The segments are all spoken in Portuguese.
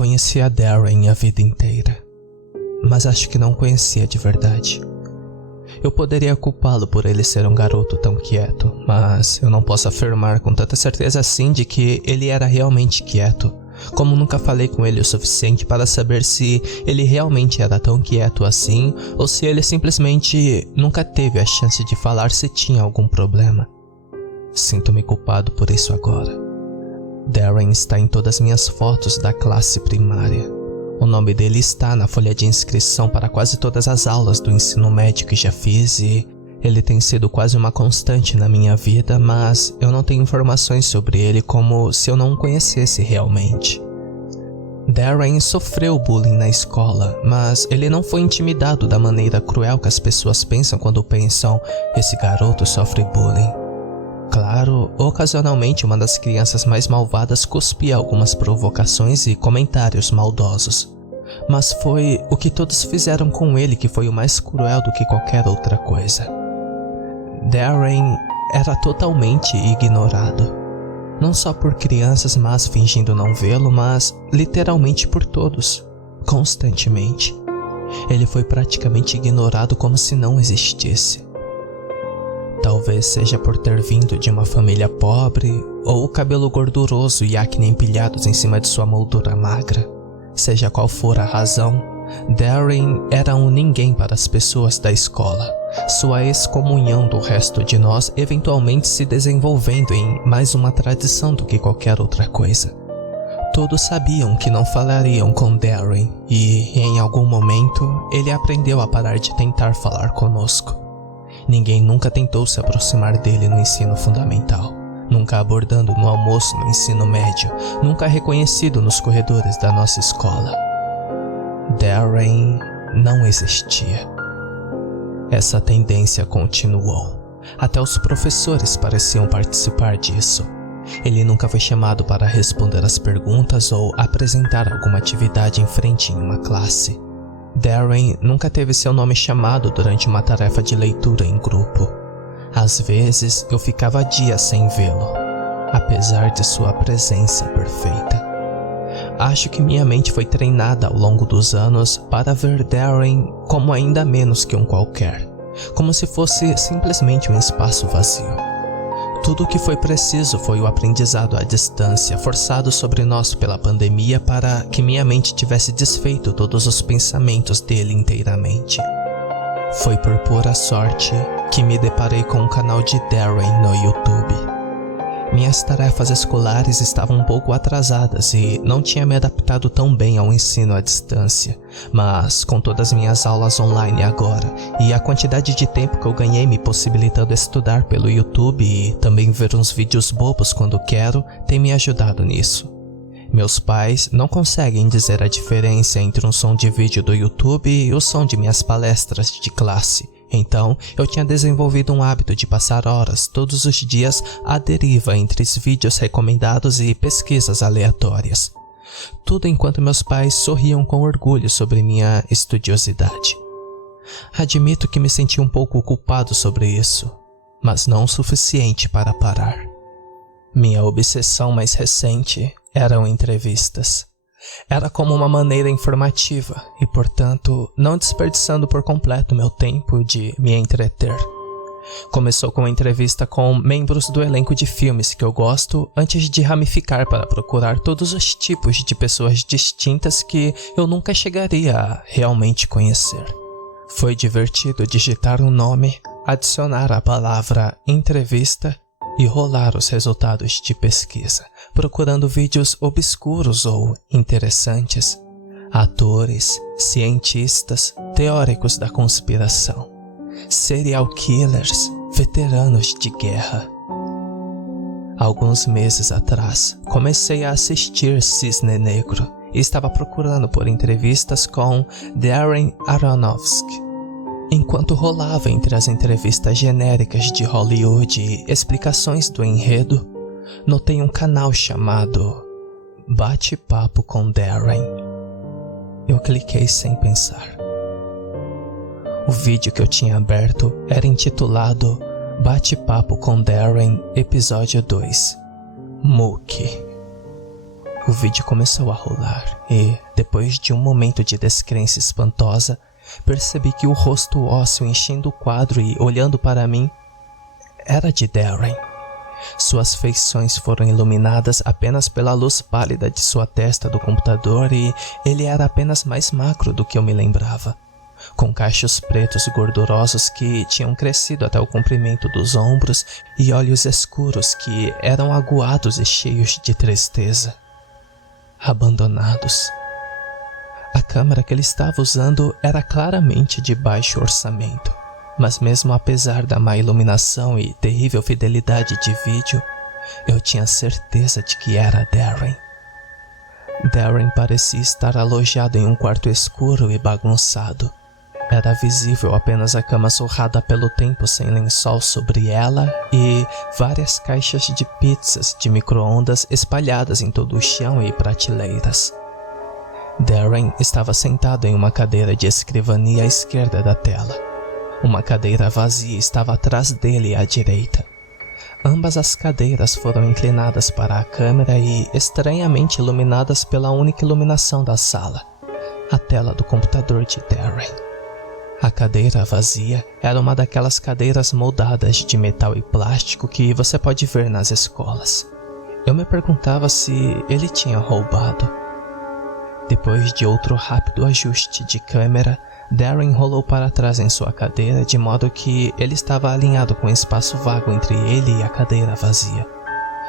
Conhecia Darren a vida inteira, mas acho que não conhecia de verdade. Eu poderia culpá-lo por ele ser um garoto tão quieto, mas eu não posso afirmar com tanta certeza assim de que ele era realmente quieto, como nunca falei com ele o suficiente para saber se ele realmente era tão quieto assim ou se ele simplesmente nunca teve a chance de falar se tinha algum problema. Sinto-me culpado por isso agora. Darren está em todas as minhas fotos da classe primária. O nome dele está na folha de inscrição para quase todas as aulas do ensino médio que já fiz e ele tem sido quase uma constante na minha vida, mas eu não tenho informações sobre ele como se eu não o conhecesse realmente. Darren sofreu bullying na escola, mas ele não foi intimidado da maneira cruel que as pessoas pensam quando pensam esse garoto sofre bullying. Claro, ocasionalmente uma das crianças mais malvadas cuspia algumas provocações e comentários maldosos. Mas foi o que todos fizeram com ele que foi o mais cruel do que qualquer outra coisa. Darren era totalmente ignorado. Não só por crianças más fingindo não vê-lo, mas literalmente por todos, constantemente. Ele foi praticamente ignorado como se não existisse. Talvez seja por ter vindo de uma família pobre, ou o cabelo gorduroso e acne empilhados em cima de sua moldura magra. Seja qual for a razão, Darren era um ninguém para as pessoas da escola, sua excomunhão do resto de nós eventualmente se desenvolvendo em mais uma tradição do que qualquer outra coisa. Todos sabiam que não falariam com Darren e, em algum momento, ele aprendeu a parar de tentar falar conosco. Ninguém nunca tentou se aproximar dele no ensino fundamental, nunca abordando no almoço no ensino médio, nunca reconhecido nos corredores da nossa escola. Darren não existia. Essa tendência continuou. Até os professores pareciam participar disso. Ele nunca foi chamado para responder às perguntas ou apresentar alguma atividade em frente em uma classe. Darren nunca teve seu nome chamado durante uma tarefa de leitura em grupo. Às vezes eu ficava dias sem vê-lo, apesar de sua presença perfeita. Acho que minha mente foi treinada ao longo dos anos para ver Darren como ainda menos que um qualquer, como se fosse simplesmente um espaço vazio. Tudo o que foi preciso foi o aprendizado à distância, forçado sobre nós pela pandemia para que minha mente tivesse desfeito todos os pensamentos dele inteiramente. Foi por pura sorte que me deparei com o canal de Darren no YouTube. Minhas tarefas escolares estavam um pouco atrasadas e não tinha me adaptado tão bem ao ensino à distância, mas com todas as minhas aulas online agora e a quantidade de tempo que eu ganhei me possibilitando estudar pelo YouTube e também ver uns vídeos bobos quando quero, tem me ajudado nisso. Meus pais não conseguem dizer a diferença entre um som de vídeo do YouTube e o som de minhas palestras de classe. Então, eu tinha desenvolvido um hábito de passar horas todos os dias à deriva entre os vídeos recomendados e pesquisas aleatórias. Tudo enquanto meus pais sorriam com orgulho sobre minha estudiosidade. Admito que me senti um pouco culpado sobre isso, mas não o suficiente para parar. Minha obsessão mais recente eram entrevistas. Era como uma maneira informativa e, portanto, não desperdiçando por completo meu tempo de me entreter. Começou com uma entrevista com membros do elenco de filmes que eu gosto antes de ramificar para procurar todos os tipos de pessoas distintas que eu nunca chegaria a realmente conhecer. Foi divertido digitar um nome, adicionar a palavra entrevista e rolar os resultados de pesquisa, procurando vídeos obscuros ou interessantes, atores, cientistas, teóricos da conspiração, serial killers, veteranos de guerra. Alguns meses atrás, comecei a assistir Cisne Negro e estava procurando por entrevistas com Darren Aronofsky. Enquanto rolava entre as entrevistas genéricas de Hollywood e explicações do enredo, notei um canal chamado Bate-Papo com Darren. Eu cliquei sem pensar. O vídeo que eu tinha aberto era intitulado Bate-Papo com Darren, Episódio 2, Mookie. O vídeo começou a rolar e, depois de um momento de descrença espantosa, percebi que o rosto ósseo enchendo o quadro e olhando para mim era de Darren. Suas feições foram iluminadas apenas pela luz pálida de sua testa do computador e ele era apenas mais magro do que eu me lembrava, com cachos pretos gordurosos que tinham crescido até o comprimento dos ombros e olhos escuros que eram aguados e cheios de tristeza. Abandonados. A câmera que ele estava usando era claramente de baixo orçamento, mas mesmo apesar da má iluminação e terrível fidelidade de vídeo, eu tinha certeza de que era Darren. Darren parecia estar alojado em um quarto escuro e bagunçado. Era visível apenas a cama surrada pelo tempo sem lençol sobre ela e várias caixas de pizzas de micro-ondas espalhadas em todo o chão e prateleiras. Darren estava sentado em uma cadeira de escrivania à esquerda da tela. Uma cadeira vazia estava atrás dele à direita. Ambas as cadeiras foram inclinadas para a câmera e estranhamente iluminadas pela única iluminação da sala, a tela do computador de Darren. A cadeira vazia era uma daquelas cadeiras moldadas de metal e plástico que você pode ver nas escolas. Eu me perguntava se ele tinha roubado. Depois de outro rápido ajuste de câmera, Darren rolou para trás em sua cadeira de modo que ele estava alinhado com o espaço vago entre ele e a cadeira vazia,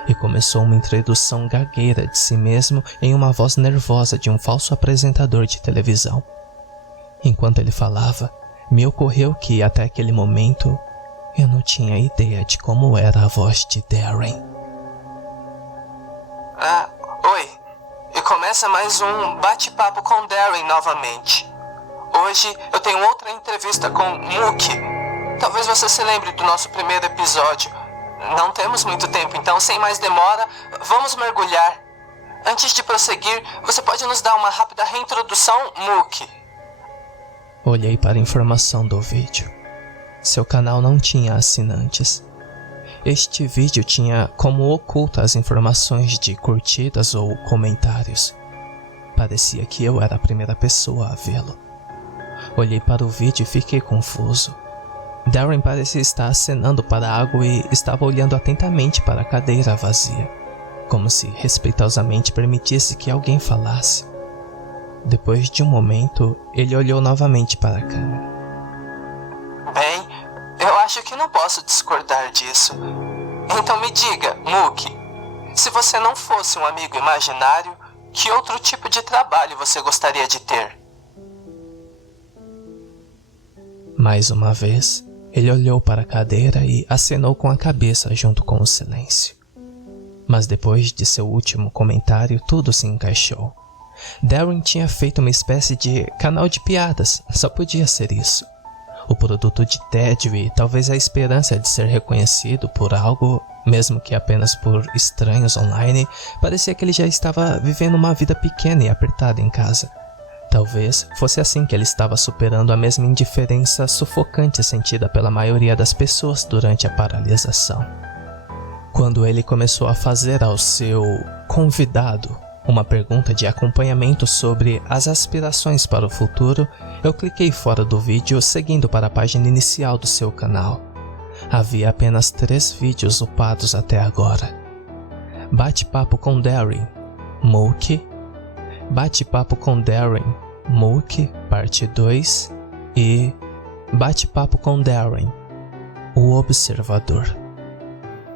e começou uma introdução gagueira de si mesmo em uma voz nervosa de um falso apresentador de televisão. Enquanto ele falava, me ocorreu que, até aquele momento, eu não tinha ideia de como era a voz de Darren. Oi. E começa mais um bate-papo com Darren novamente. Hoje eu tenho outra entrevista com Mookie. Talvez você se lembre do nosso primeiro episódio. Não temos muito tempo, então sem mais demora, vamos mergulhar. Antes de prosseguir, você pode nos dar uma rápida reintrodução, Mookie? Olhei para a informação do vídeo. Seu canal não tinha assinantes. Este vídeo tinha como oculta as informações de curtidas ou comentários. Parecia que eu era a primeira pessoa a vê-lo. Olhei para o vídeo e fiquei confuso. Darren parecia estar acenando para algo e estava olhando atentamente para a cadeira vazia, como se respeitosamente permitisse que alguém falasse. Depois de um momento, ele olhou novamente para a câmera. Bem, eu acho que não posso discordar disso. Então me diga, Mookie, se você não fosse um amigo imaginário, que outro tipo de trabalho você gostaria de ter? Mais uma vez, ele olhou para a cadeira e acenou com a cabeça junto com o silêncio. Mas depois de seu último comentário, tudo se encaixou. Darren tinha feito uma espécie de canal de piadas, só podia ser isso. O produto de tédio e talvez a esperança de ser reconhecido por algo, mesmo que apenas por estranhos online, parecia que ele já estava vivendo uma vida pequena e apertada em casa. Talvez fosse assim que ele estava superando a mesma indiferença sufocante sentida pela maioria das pessoas durante a paralisação. Quando ele começou a fazer ao seu convidado uma pergunta de acompanhamento sobre as aspirações para o futuro, eu cliquei fora do vídeo seguindo para a página inicial do seu canal. Havia apenas 3 vídeos upados até agora. Bate-papo com Darren, Mookie, Bate-papo com Darren, Mookie, parte 2 e Bate-papo com Darren, o Observador.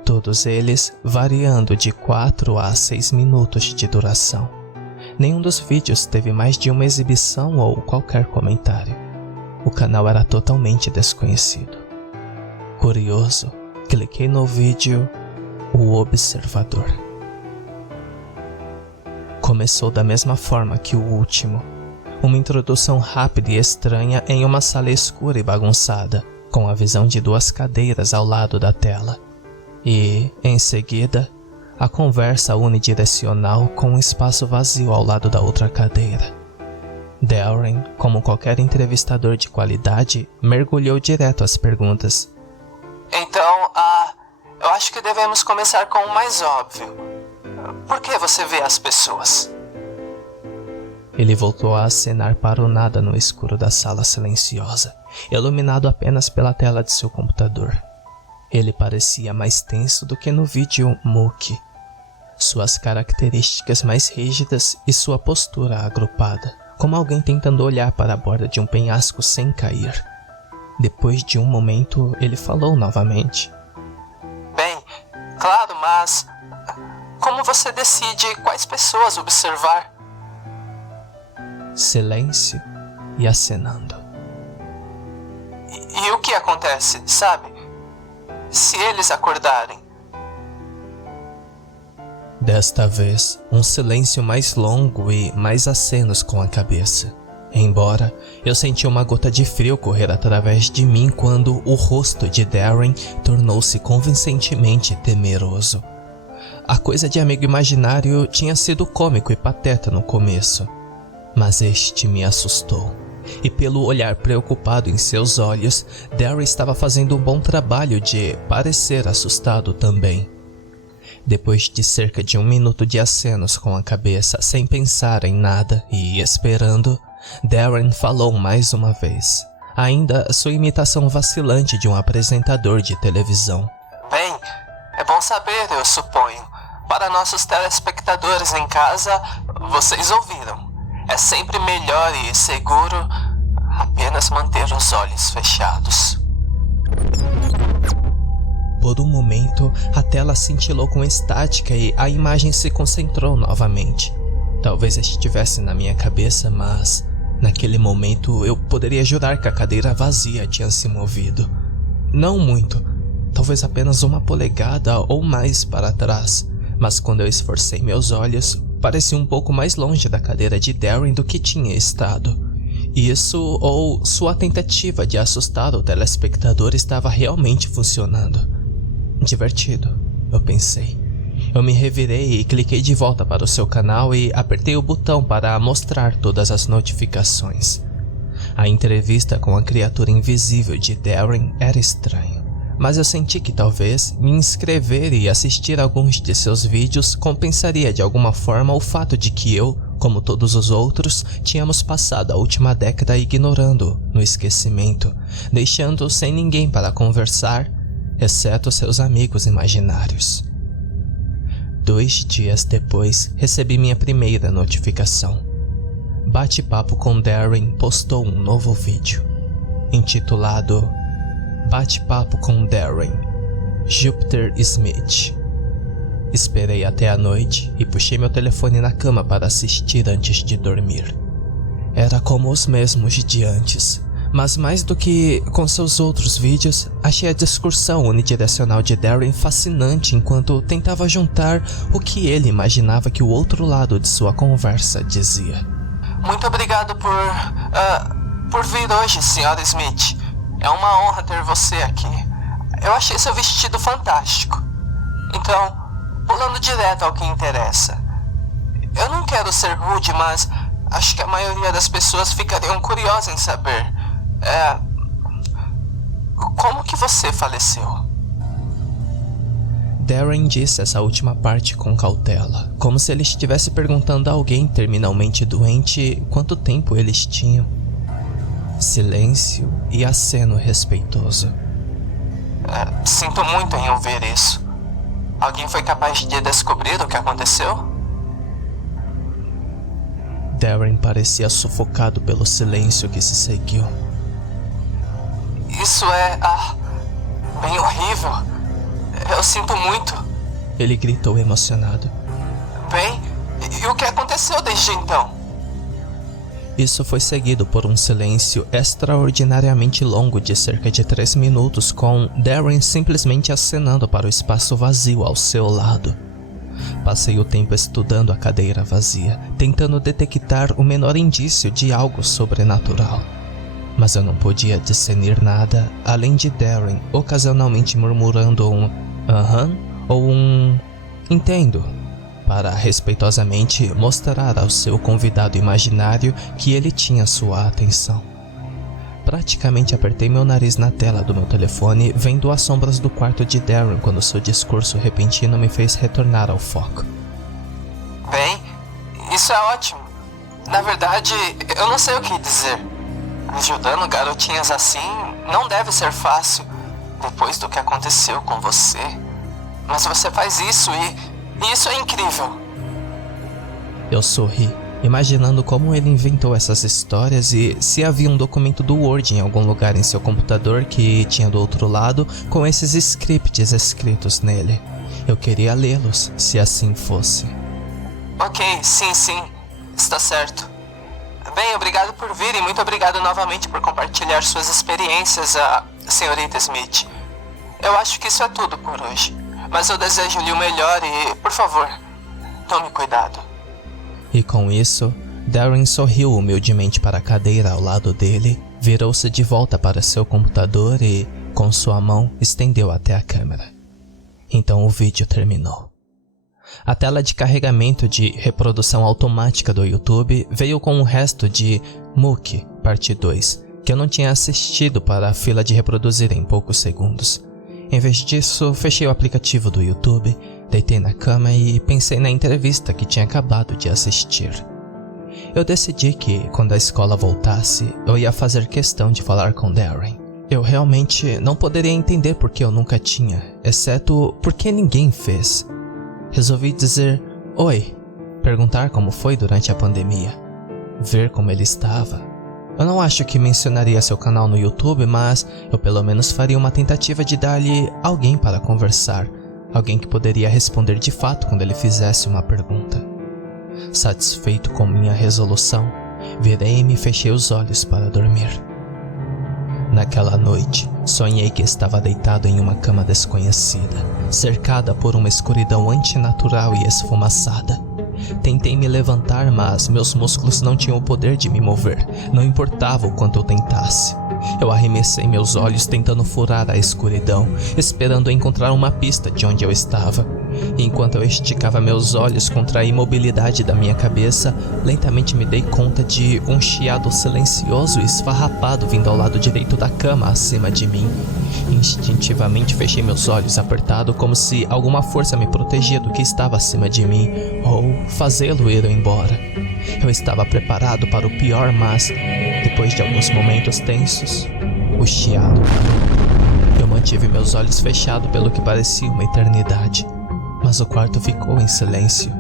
Todos eles variando de 4 a 6 minutos de duração. Nenhum dos vídeos teve mais de uma exibição ou qualquer comentário. O canal era totalmente desconhecido. Curioso, cliquei no vídeo O Observador. Começou da mesma forma que o último. Uma introdução rápida e estranha em uma sala escura e bagunçada, com a visão de 2 cadeiras ao lado da tela. E, em seguida, a conversa unidirecional com um espaço vazio ao lado da outra cadeira. Darren, como qualquer entrevistador de qualidade, mergulhou direto às perguntas. Então, eu acho que devemos começar com o mais óbvio. Por que você vê as pessoas? Ele voltou a acenar para o nada no escuro da sala silenciosa, iluminado apenas pela tela de seu computador. Ele parecia mais tenso do que no vídeo Mookie. Suas características mais rígidas e sua postura agrupada, como alguém tentando olhar para a borda de um penhasco sem cair. Depois de um momento, ele falou novamente. Bem, claro, mas como você decide quais pessoas observar? Silêncio e acenando. E o que acontece, sabe? Se eles acordarem? Desta vez, um silêncio mais longo e mais acenos com a cabeça. Embora eu senti uma gota de frio correr através de mim quando o rosto de Darren tornou-se convincentemente temeroso. A coisa de amigo imaginário tinha sido cômico e pateta no começo, mas este me assustou. E pelo olhar preocupado em seus olhos, Darren estava fazendo um bom trabalho de parecer assustado também. Depois de cerca de 1 minuto de acenos com a cabeça, sem pensar em nada e esperando, Darren falou mais uma vez, ainda sua imitação vacilante de um apresentador de televisão. Bem, é bom saber, eu suponho. Para nossos telespectadores em casa, vocês ouviram. É sempre melhor e seguro apenas manter os olhos fechados. Por um momento, a tela cintilou com estática e a imagem se concentrou novamente. Talvez estivesse na minha cabeça, mas naquele momento eu poderia jurar que a cadeira vazia tinha se movido. Não muito, talvez apenas 1 polegada ou mais para trás, mas quando eu esforcei meus olhos, parecia um pouco mais longe da cadeira de Darren do que tinha estado. Isso ou sua tentativa de assustar o telespectador estava realmente funcionando. Divertido, eu pensei. Eu me revirei e cliquei de volta para o seu canal e apertei o botão para mostrar todas as notificações. A entrevista com a criatura invisível de Darren era estranha, mas eu senti que talvez me inscrever e assistir alguns de seus vídeos compensaria de alguma forma o fato de que eu, como todos os outros, tínhamos passado a última década ignorando, no esquecimento, deixando sem ninguém para conversar, exceto seus amigos imaginários. 2 dias depois, recebi minha primeira notificação. Bate-papo com Darren postou um novo vídeo, intitulado Bate-papo com Darren, Jupiter Smith. Esperei até a noite e puxei meu telefone na cama para assistir antes de dormir. Era como os mesmos de antes, mas mais do que com seus outros vídeos, achei a discussão unidirecional de Darren fascinante enquanto tentava juntar o que ele imaginava que o outro lado de sua conversa dizia. Muito obrigado por vir hoje, Sr. Smith. É uma honra ter você aqui. Eu achei seu vestido fantástico. Então, pulando direto ao que interessa. Eu não quero ser rude, mas acho que a maioria das pessoas ficariam curiosas em saber. Como que você faleceu? Darren disse essa última parte com cautela, como se ele estivesse perguntando a alguém terminalmente doente quanto tempo eles tinham. Silêncio e aceno respeitoso. Sinto muito em ouvir isso. Alguém foi capaz de descobrir o que aconteceu? Darren parecia sufocado pelo silêncio que se seguiu. Isso é bem horrível. Eu sinto muito. Ele gritou emocionado. Bem, e o que aconteceu desde então? Isso foi seguido por um silêncio extraordinariamente longo de cerca de 3 minutos, com Darren simplesmente acenando para o espaço vazio ao seu lado. Passei o tempo estudando a cadeira vazia, tentando detectar o menor indício de algo sobrenatural. Mas eu não podia discernir nada além de Darren ocasionalmente murmurando um aham ou um entendo, para respeitosamente mostrar ao seu convidado imaginário que ele tinha sua atenção. Praticamente apertei meu nariz na tela do meu telefone, vendo as sombras do quarto de Darren quando seu discurso repentino me fez retornar ao foco. Bem, isso é ótimo. Na verdade, eu não sei o que dizer. Ajudando garotinhas assim não deve ser fácil, depois do que aconteceu com você. Mas você faz isso e isso é incrível. Eu sorri, imaginando como ele inventou essas histórias e se havia um documento do Word em algum lugar em seu computador que tinha do outro lado com esses scripts escritos nele. Eu queria lê-los, se assim fosse. Ok, sim, está certo. Bem, obrigado por vir e muito obrigado novamente por compartilhar suas experiências, senhorita Smith. Eu acho que isso é tudo por hoje, mas eu desejo-lhe o melhor e, por favor, tome cuidado. E com isso, Darren sorriu humildemente para a cadeira ao lado dele, virou-se de volta para seu computador e, com sua mão, estendeu até a câmera. Então o vídeo terminou. A tela de carregamento de reprodução automática do YouTube veio com o resto de Mookie, parte 2, que eu não tinha assistido para a fila de reproduzir em poucos segundos. Em vez disso, fechei o aplicativo do YouTube, deitei na cama e pensei na entrevista que tinha acabado de assistir. Eu decidi que, quando a escola voltasse, eu ia fazer questão de falar com Darren. Eu realmente não poderia entender por que eu nunca tinha, exceto porque ninguém fez. Resolvi dizer oi, perguntar como foi durante a pandemia, ver como ele estava. Eu não acho que mencionaria seu canal no YouTube, mas eu pelo menos faria uma tentativa de dar-lhe alguém para conversar, alguém que poderia responder de fato quando ele fizesse uma pergunta. Satisfeito com minha resolução, virei e me fechei os olhos para dormir. Naquela noite, sonhei que estava deitado em uma cama desconhecida, cercada por uma escuridão antinatural e esfumaçada. Tentei me levantar, mas meus músculos não tinham o poder de me mover, não importava o quanto eu tentasse. Eu arremessei meus olhos tentando furar a escuridão, esperando encontrar uma pista de onde eu estava. Enquanto eu esticava meus olhos contra a imobilidade da minha cabeça, lentamente me dei conta de um chiado silencioso e esfarrapado vindo ao lado direito da cama acima de mim. Instintivamente fechei meus olhos apertado, como se alguma força me protegia do que estava acima de mim, ou fazê-lo ir embora. Eu estava preparado para o pior, mas, depois de alguns momentos tensos, o chiado parou. Eu mantive meus olhos fechados pelo que parecia uma eternidade, mas o quarto ficou em silêncio.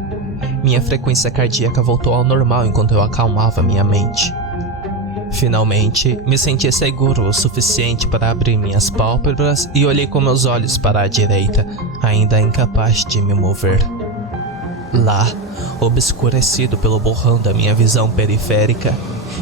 Minha frequência cardíaca voltou ao normal enquanto eu acalmava minha mente. Finalmente, me senti seguro o suficiente para abrir minhas pálpebras e olhei com meus olhos para a direita, ainda incapaz de me mover. Lá, obscurecido pelo borrão da minha visão periférica,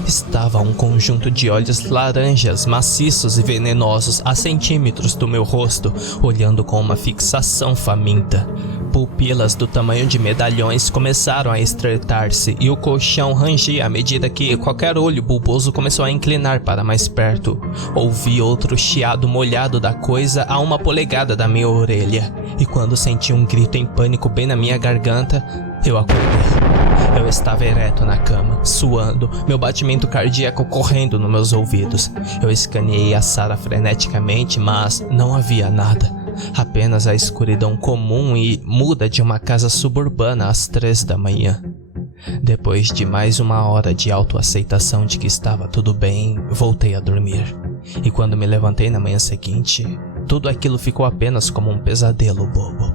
estava um conjunto de olhos laranjas, maciços e venenosos a centímetros do meu rosto, olhando com uma fixação faminta. Pupilas do tamanho de medalhões começaram a estreitar-se e o colchão rangia à medida que qualquer olho bulboso começou a inclinar para mais perto. Ouvi outro chiado molhado da coisa a 1 polegada da minha orelha, e quando senti um grito em pânico bem na minha garganta, eu acordei. Eu estava ereto na cama, suando, meu batimento cardíaco correndo nos meus ouvidos. Eu escaneei a sala freneticamente, mas não havia nada. Apenas a escuridão comum e muda de uma casa suburbana às 3 da manhã. Depois de mais 1 hora de autoaceitação de que estava tudo bem, voltei a dormir. E quando me levantei na manhã seguinte, tudo aquilo ficou apenas como um pesadelo bobo.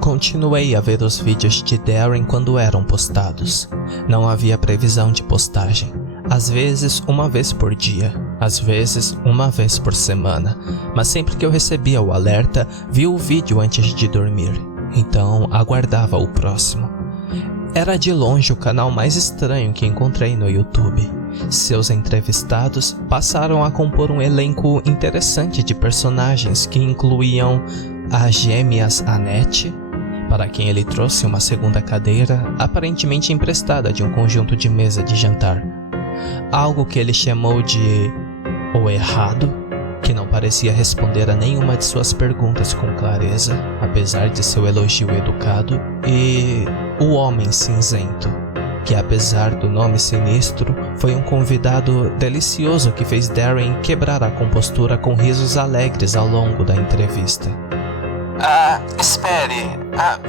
Continuei a ver os vídeos de Darren quando eram postados. Não havia previsão de postagem. Às vezes 1 vez por dia, às vezes 1 vez por semana, mas sempre que eu recebia o alerta, via o vídeo antes de dormir, então aguardava o próximo. Era de longe o canal mais estranho que encontrei no YouTube. Seus entrevistados passaram a compor um elenco interessante de personagens que incluíam as gêmeas Annette, para quem ele trouxe uma segunda cadeira, aparentemente emprestada de um conjunto de mesa de jantar. Algo que ele chamou de o errado, que não parecia responder a nenhuma de suas perguntas com clareza, apesar de seu elogio educado, e o homem cinzento, que apesar do nome sinistro, foi um convidado delicioso que fez Darren quebrar a compostura com risos alegres ao longo da entrevista. Espere.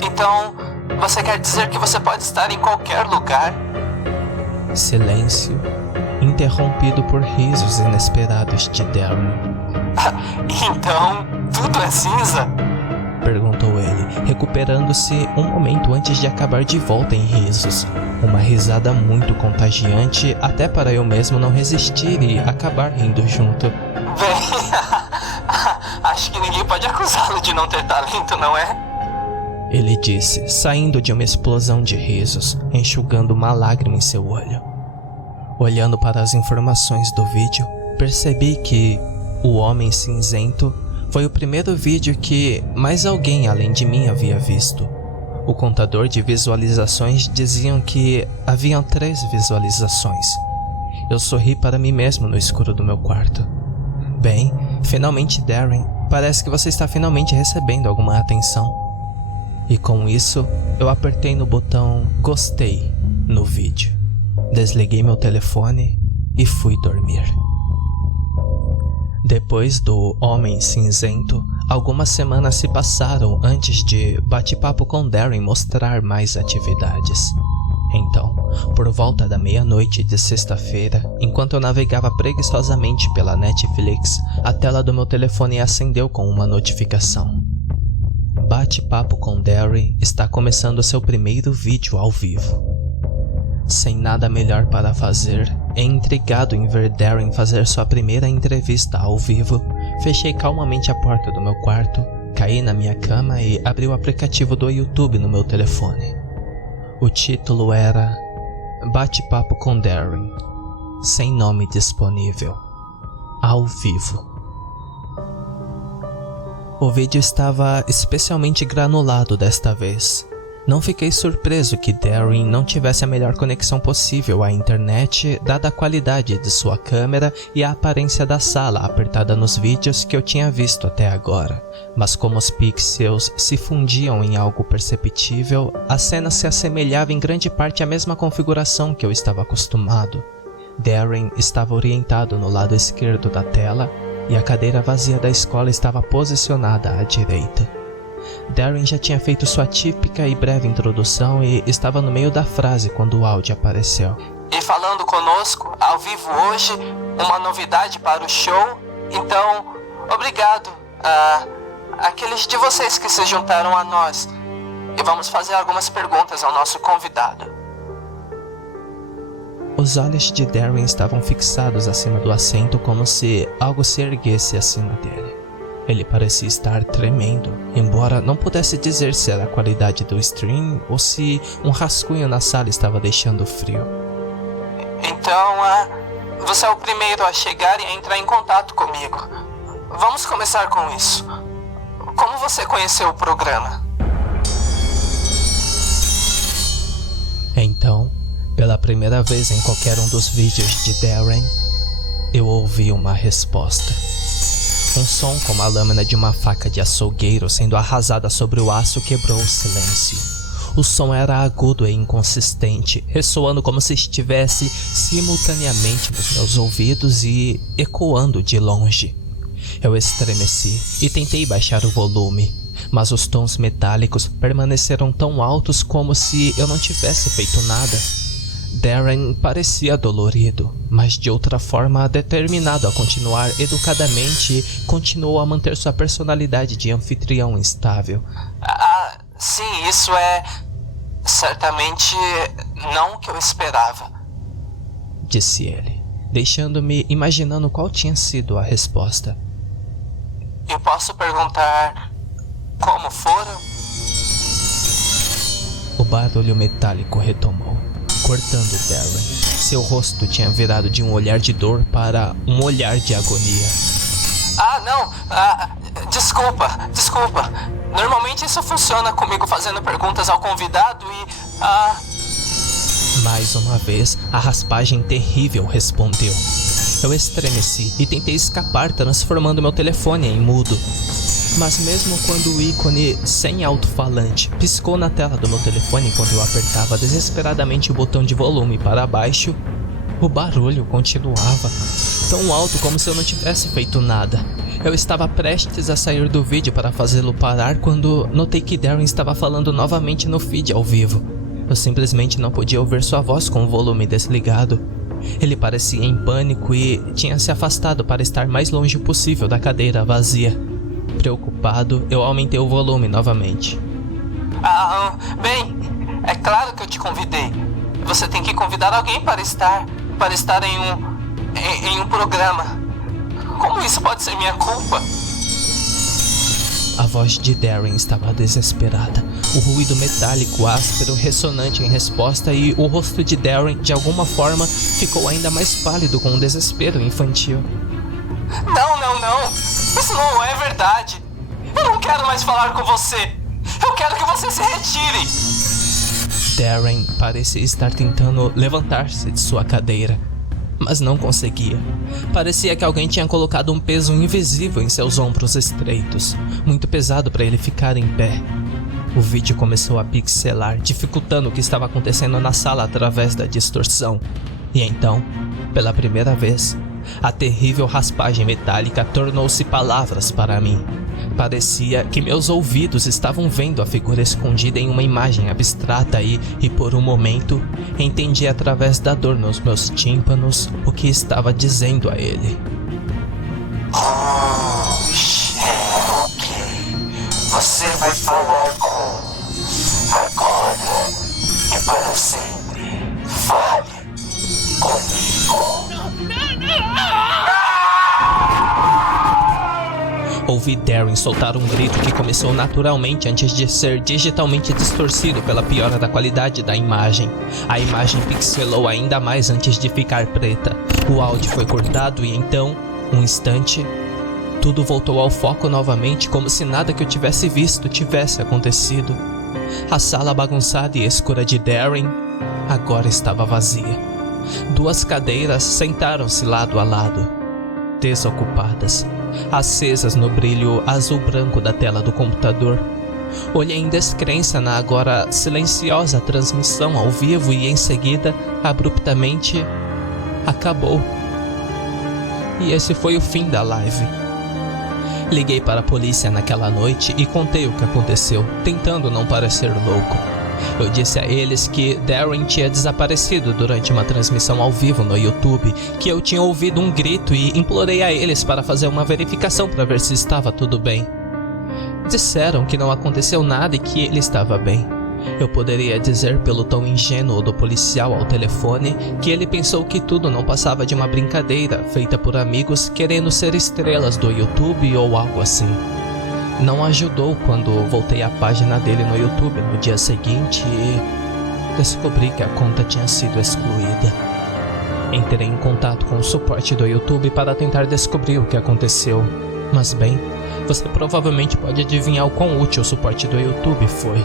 Então, Você quer dizer que você pode estar em qualquer lugar? Silêncio, interrompido por risos inesperados de Darren. Então, tudo é cinza? Perguntou ele, recuperando-se um momento antes de acabar de volta em risos. Uma risada muito contagiante, até para eu mesmo não resistir e acabar rindo junto. Bem, acho que ninguém pode acusá-lo de não ter talento, não é? Ele disse, saindo de uma explosão de risos, enxugando uma lágrima em seu olho. Olhando para as informações do vídeo, percebi que o Homem Cinzento foi o primeiro vídeo que mais alguém além de mim havia visto. O contador de visualizações diziam que haviam 3 visualizações. Eu sorri para mim mesmo no escuro do meu quarto. Bem, finalmente Darren, parece que você está finalmente recebendo alguma atenção. E com isso, eu apertei no botão gostei no vídeo. Desliguei meu telefone e fui dormir. Depois do Homem Cinzento, algumas semanas se passaram antes de Bate-Papo com Darren mostrar mais atividades. Então, por volta da meia-noite de sexta-feira, enquanto eu navegava preguiçosamente pela Netflix, a tela do meu telefone acendeu com uma notificação. Bate-Papo com Darren está começando seu primeiro vídeo ao vivo. Sem nada melhor para fazer, intrigado em ver Darren fazer sua primeira entrevista ao vivo, fechei calmamente a porta do meu quarto, caí na minha cama e abri o aplicativo do YouTube no meu telefone. O título era Bate-Papo com Darren, sem nome disponível, ao vivo. O vídeo estava especialmente granulado desta vez. Não fiquei surpreso que Darren não tivesse a melhor conexão possível à internet, dada a qualidade de sua câmera e a aparência da sala apertada nos vídeos que eu tinha visto até agora. Mas como os pixels se fundiam em algo perceptível, a cena se assemelhava em grande parte à mesma configuração que eu estava acostumado. Darren estava orientado no lado esquerdo da tela e a cadeira vazia da escola estava posicionada à direita. Darren já tinha feito sua típica e breve introdução e estava no meio da frase quando o áudio apareceu. E falando conosco, ao vivo hoje, uma novidade para o show. Então, obrigado a aqueles de vocês que se juntaram a nós. E vamos fazer algumas perguntas ao nosso convidado. Os olhos de Darren estavam fixados acima do assento como se algo se erguesse acima dele. Ele parecia estar tremendo, embora não pudesse dizer se era a qualidade do stream ou se um rascunho na sala estava deixando frio. Então, você é o primeiro a chegar e a entrar em contato comigo. Vamos começar com isso. Como você conheceu o programa? Então, pela primeira vez em qualquer um dos vídeos de Darren, eu ouvi uma resposta. Um som como a lâmina de uma faca de açougueiro sendo arrasada sobre o aço quebrou o silêncio. O som era agudo e inconsistente, ressoando como se estivesse simultaneamente nos meus ouvidos e ecoando de longe. Eu estremeci e tentei baixar o volume, mas os tons metálicos permaneceram tão altos como se eu não tivesse feito nada. Darren parecia dolorido, mas de outra forma determinado a continuar educadamente, continuou a manter sua personalidade de anfitrião instável. Sim, isso é certamente não o que eu esperava, disse ele, deixando-me imaginando qual tinha sido a resposta. Eu posso perguntar como foram? O barulho metálico retomou, cortando Darren. Seu rosto tinha virado de um olhar de dor para um olhar de agonia. Desculpa. Normalmente isso funciona comigo fazendo perguntas ao convidado e... Mais uma vez, a raspagem terrível respondeu. Eu estremeci e tentei escapar, transformando meu telefone em mudo. Mas mesmo quando o ícone sem alto-falante piscou na tela do meu telefone enquanto eu apertava desesperadamente o botão de volume para baixo, o barulho continuava, tão alto como se eu não tivesse feito nada. Eu estava prestes a sair do vídeo para fazê-lo parar quando notei que Darren estava falando novamente no feed ao vivo. Eu simplesmente não podia ouvir sua voz com o volume desligado. Ele parecia em pânico e tinha se afastado para estar mais longe possível da cadeira vazia. Preocupado, eu aumentei o volume novamente. Bem, é claro que eu te convidei. Você tem que convidar alguém para estar em um programa. Como isso pode ser minha culpa? A voz de Darren estava desesperada. O ruído metálico áspero ressonante em resposta e o rosto de Darren, de alguma forma, ficou ainda mais pálido com um desespero infantil. Não. Isso não é verdade. Eu não quero mais falar com você. Eu quero que você se retire. Darren parecia estar tentando levantar-se de sua cadeira, mas não conseguia. Parecia que alguém tinha colocado um peso invisível em seus ombros estreitos, muito pesado para ele ficar em pé. O vídeo começou a pixelar, dificultando o que estava acontecendo na sala através da distorção. E então, pela primeira vez, a terrível raspagem metálica tornou-se palavras para mim. Parecia que meus ouvidos estavam vendo a figura escondida em uma imagem abstrata e por um momento, entendi através da dor nos meus tímpanos o que estava dizendo a ele. Ok. Você vai falar agora e para sempre. Fale comigo. Ouvi Darren soltar um grito que começou naturalmente antes de ser digitalmente distorcido pela piora da qualidade da imagem. A imagem pixelou ainda mais antes de ficar preta. O áudio foi cortado e então, um instante, tudo voltou ao foco novamente como se nada que eu tivesse visto tivesse acontecido. A sala bagunçada e escura de Darren agora estava vazia. 2 cadeiras sentaram-se lado a lado, desocupadas, acesas no brilho azul-branco da tela do computador. Olhei em descrença na agora silenciosa transmissão ao vivo e em seguida, abruptamente, acabou. E esse foi o fim da live. Liguei para a polícia naquela noite e contei o que aconteceu, tentando não parecer louco. Eu disse a eles que Darren tinha desaparecido durante uma transmissão ao vivo no YouTube, que eu tinha ouvido um grito e implorei a eles para fazer uma verificação para ver se estava tudo bem. Disseram que não aconteceu nada e que ele estava bem. Eu poderia dizer pelo tom ingênuo do policial ao telefone que ele pensou que tudo não passava de uma brincadeira feita por amigos querendo ser estrelas do YouTube ou algo assim. Não ajudou quando voltei à página dele no YouTube no dia seguinte e descobri que a conta tinha sido excluída. Entrei em contato com o suporte do YouTube para tentar descobrir o que aconteceu, mas bem, você provavelmente pode adivinhar o quão útil o suporte do YouTube foi.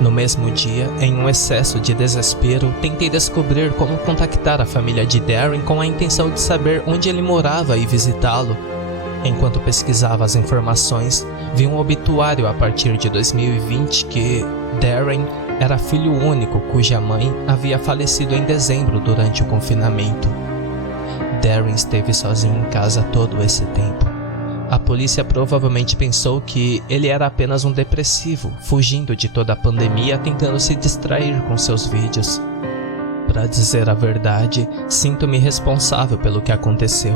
No mesmo dia, em um excesso de desespero, tentei descobrir como contactar a família de Darren com a intenção de saber onde ele morava e visitá-lo. Enquanto pesquisava as informações, vi um obituário a partir de 2020 que Darren era filho único cuja mãe havia falecido em dezembro durante o confinamento. Darren esteve sozinho em casa todo esse tempo. A polícia provavelmente pensou que ele era apenas um depressivo, fugindo de toda a pandemia, tentando se distrair com seus vídeos. Para dizer a verdade, sinto-me responsável pelo que aconteceu.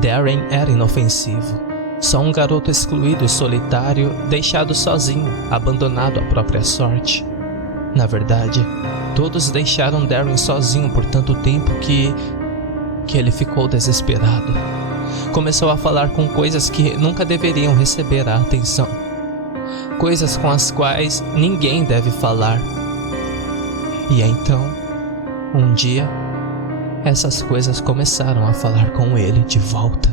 Darren era inofensivo, só um garoto excluído e solitário, deixado sozinho, abandonado à própria sorte. Na verdade, todos deixaram Darren sozinho por tanto tempo que ele ficou desesperado. Começou a falar com coisas que nunca deveriam receber a atenção. Coisas com as quais ninguém deve falar. E então, um dia, essas coisas começaram a falar com ele de volta.